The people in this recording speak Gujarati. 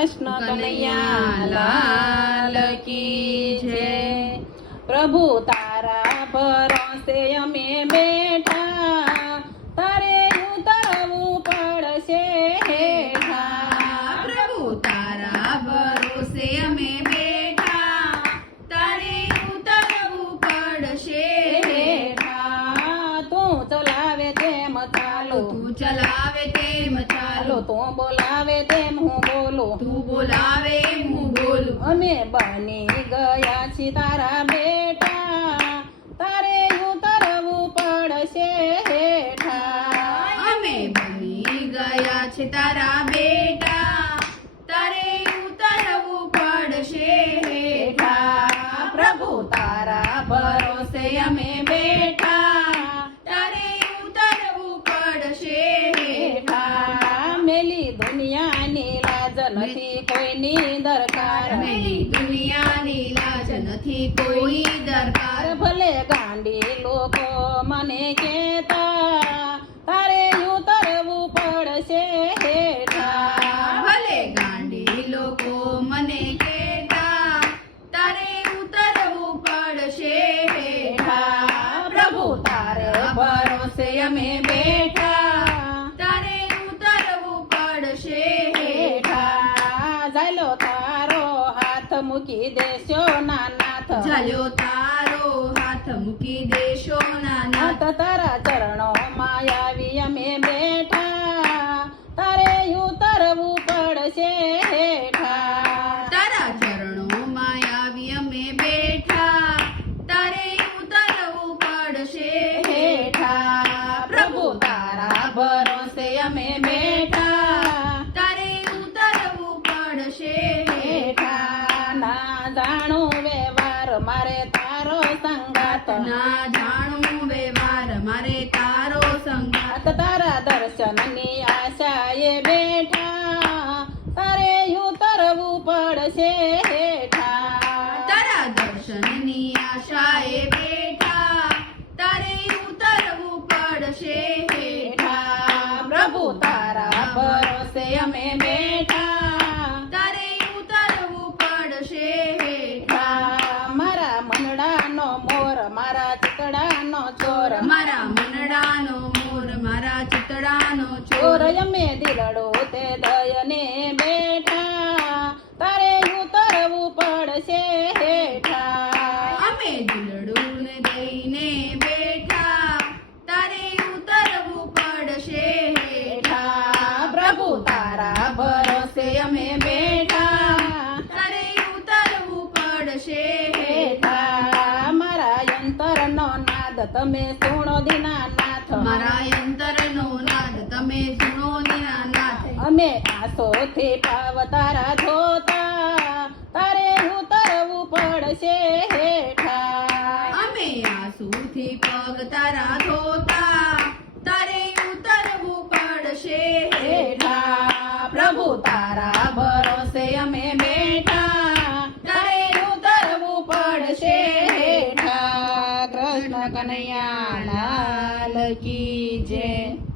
કૃષ્ણ કનૈયા લાલ કી જય. પ્રભુ તારા ભરોસે અમે બેઠા તારે ઉતરવું પડશે હેઠા પ્રભુ તારા ભરોસે અમે બેઠા તારે ઉતરવું પડશે હેઠા તું ચલાવે તેમ ચાલો તું ચલાવે તેમ ચાલો. તો બોલાવે તેમ હું બોલું. તું બોલાવે એમ હું બોલું. અમે બની ગયા છીએ તારા બેટા. તારે ઉતરવું પડશે હેઠા. અમે બની ગયા છે તારા બેટા તારે ઉતરવું પડશે હેઠા પ્રભુ તારા ભરોસે અમે બેઠા તારે ઉતરવું પડશે બેઠા મેલી દુનિયાની લાજ નથી કોઈની દરકાર દુનિયાની લાજ નથી કોઈ દરકાર. ભલે ગાંડી લોકો મને કેતા તારે ઉતરવું પડશે હેઠા. ભલે ગાંડી લોકો મને કેતા તારે ઉતરવું પડશે હેઠા. પ્રભુ તારે ભરોસે અમે બેઠા હેઠા તારો હાથ મૂકી દેશો ના નાથ ચાલ્યો તારો હાથ મૂકી દેશો નાનાથ. નાથ તારા ચરણો માં આવી અમે બેઠા. તારે ઉતરવું પડશે. મારે તારો સંગાત. ના જાણું વ્યવહાર મારે તારો સંગાત. તારા દર્શનની આશાએ બેઠા. તારે ઉતરવું પડશે હેઠા. તારા દર્શનની આશાએ બેઠા તારે ઉતરવું પડશે હેઠા પ્રભુ તારા ભરોસે અમે બેઠા તારે ઉતરવું પડશે હેઠા મારા મનડાનો મોર મારા ચિતડાનો ચોર મારા મનડાનો મોર મારા ચિતડાનો ચોર અમે દિલડો તે દયને બેઠા તારે ઉતરવું પડશે હેઠા અમે દિલડું ને દઈને બેઠા તારે ઉતરવું પડશે હેઠા પ્રભુ તારા ભરોસે અમે બેઠા તારે ઉતરવું પડશે હેઠા મારા અંતરનો નાદ તમે સુણો દીનાનાથ. મારા અંતરનો નાદ તમે સુણો દીનાનાથ. અમે આસોથી પાવ તારા ધોતા તારે ઉતરવું પડશે હેઠા. અમે આસુથી પગ તારા ધોતા તારે ઉતરવું પડશે હેઠા. પ્રભુ તારા ભરોસે અમે બેઠા તારે ઉતરવું પડશે કનૈયા લાલ કી જય.